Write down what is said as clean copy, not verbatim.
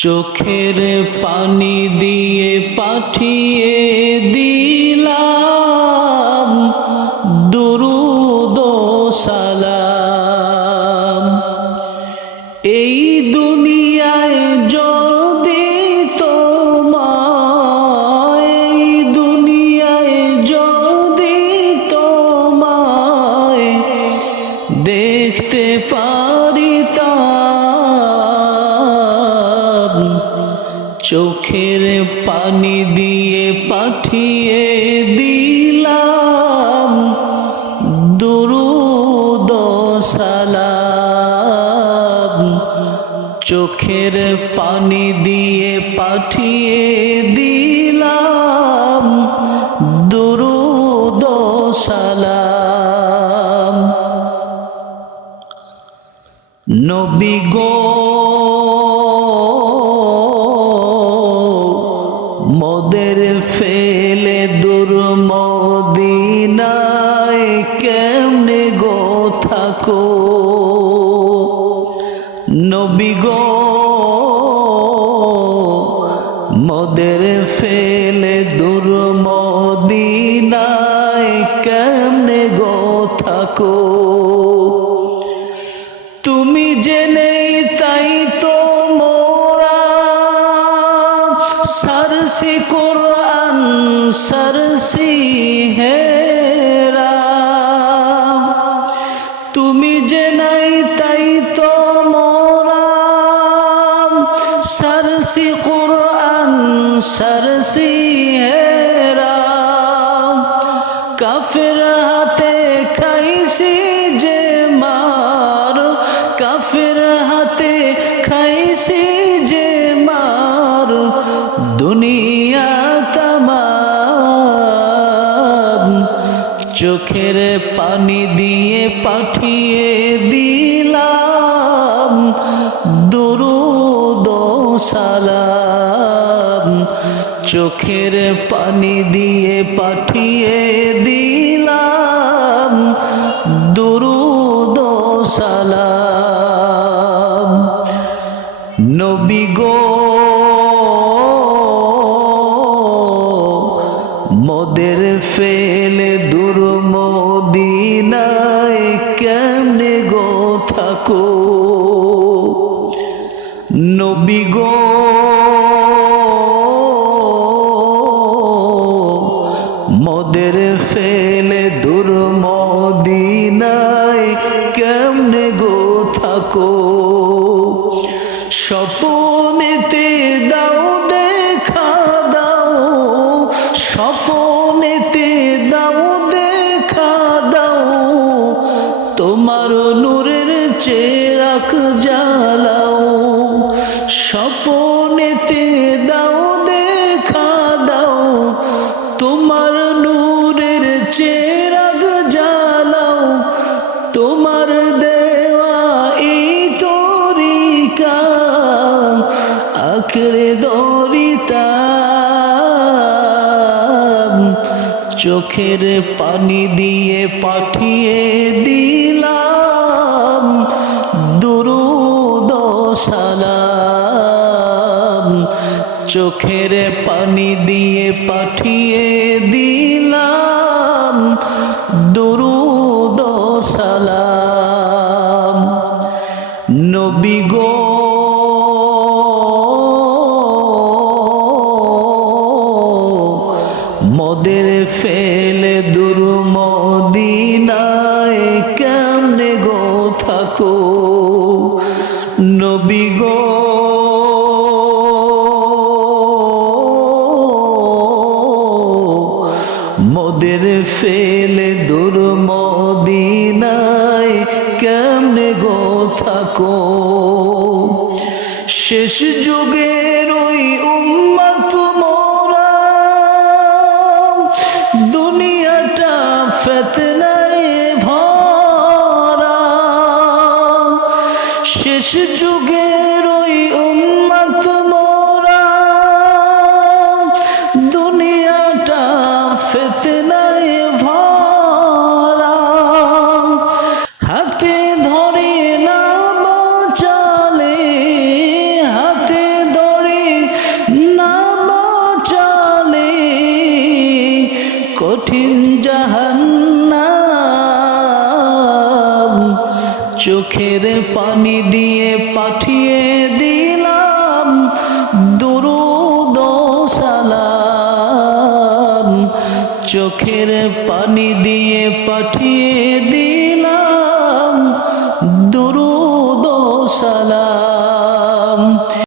চোখের পানি দিয়ে পাঠিয়ে দিলাম দুরূদ ও সালাম। এই দুনিয়ায় যদি তোমায়, এই দুনিয়ায় যদি তোমায় দেখতে পারিতাম, চোখের পানি দিয়ে পাঠিয়ে দিলাম দুরূদ ও সালাম। চোখের পানি দিয়ে পাঠিয়ে দিলাম দুরূদ ও সালাম। নবী গো মোদের ফেলে দূর মদিনায় কেমনে গো থাকো। নবী গো মোদের ফেলে দূর মদিনায় কেমনে গো থাকো। তুমি জেনেই তাই তো মোরা सरसी कुरान सरसी हेरा। তুমি যে নাই তাই তো মোরা सरसी कुरान सरसी हेरा। কাফের হাতে খাইছি যে মার, কাফের হাতে খাইছি যে মার, দুনিয়া তামাম চোখের পানি দিয়ে পাঠিয়ে দিলাম দুরূদ ও সালাম। চোখের পানি দিয়ে পাঠিয়ে দিলাম দুরূদ ও সালাম। নবী গো মোদের ফেলে দূর মদিনায় কেমনে গো থাকো। নবী গো মোদের ফেলে দূর মদিনায় কেমনে গো থাকো। স্বপ্নেতে দাও দেখা দাও, স্বপ্নেতে দাও দেখা দাও, তোমার নূরের চেরাগ জ্বালাও। স্বপ্নেতে দাও দেখা দাও, তোমার নূরের চেরাগ জ্বালাও। তোমার দেওয়া এই তরিকা আঁকড়ে ধরিতাম, চোখের পানি দিয়ে পাঠিয়ে দিলাম দুরূদ ও সালাম। চোখের পানি দিয়ে পাঠিয়ে দিলাম দুরূদ ও সালাম। নবী গো মোদের ফেলে দূর মদিনায় কেমনে গো থাকো। নবী গো মোদের ফেলে দূর মদিনায় কেমনে গো থাকো। শেষ যুগের ওই উম্মত মোরা, দুনিয়াটা ফিতনায় ভরা। শেষ যুগের ওই উম্মত মোরা, দুনিয়াটা ফিতনায় ভরা। হাতে ধরে না বাঁচালে, হাতে ধরে চোখের পানি দিয়ে পাঠিয়ে দিলাম দুরূদ ও সালাম। চোখের পানি দিয়ে পাঠিয়ে দিলাম দুরূদ ও সালাম।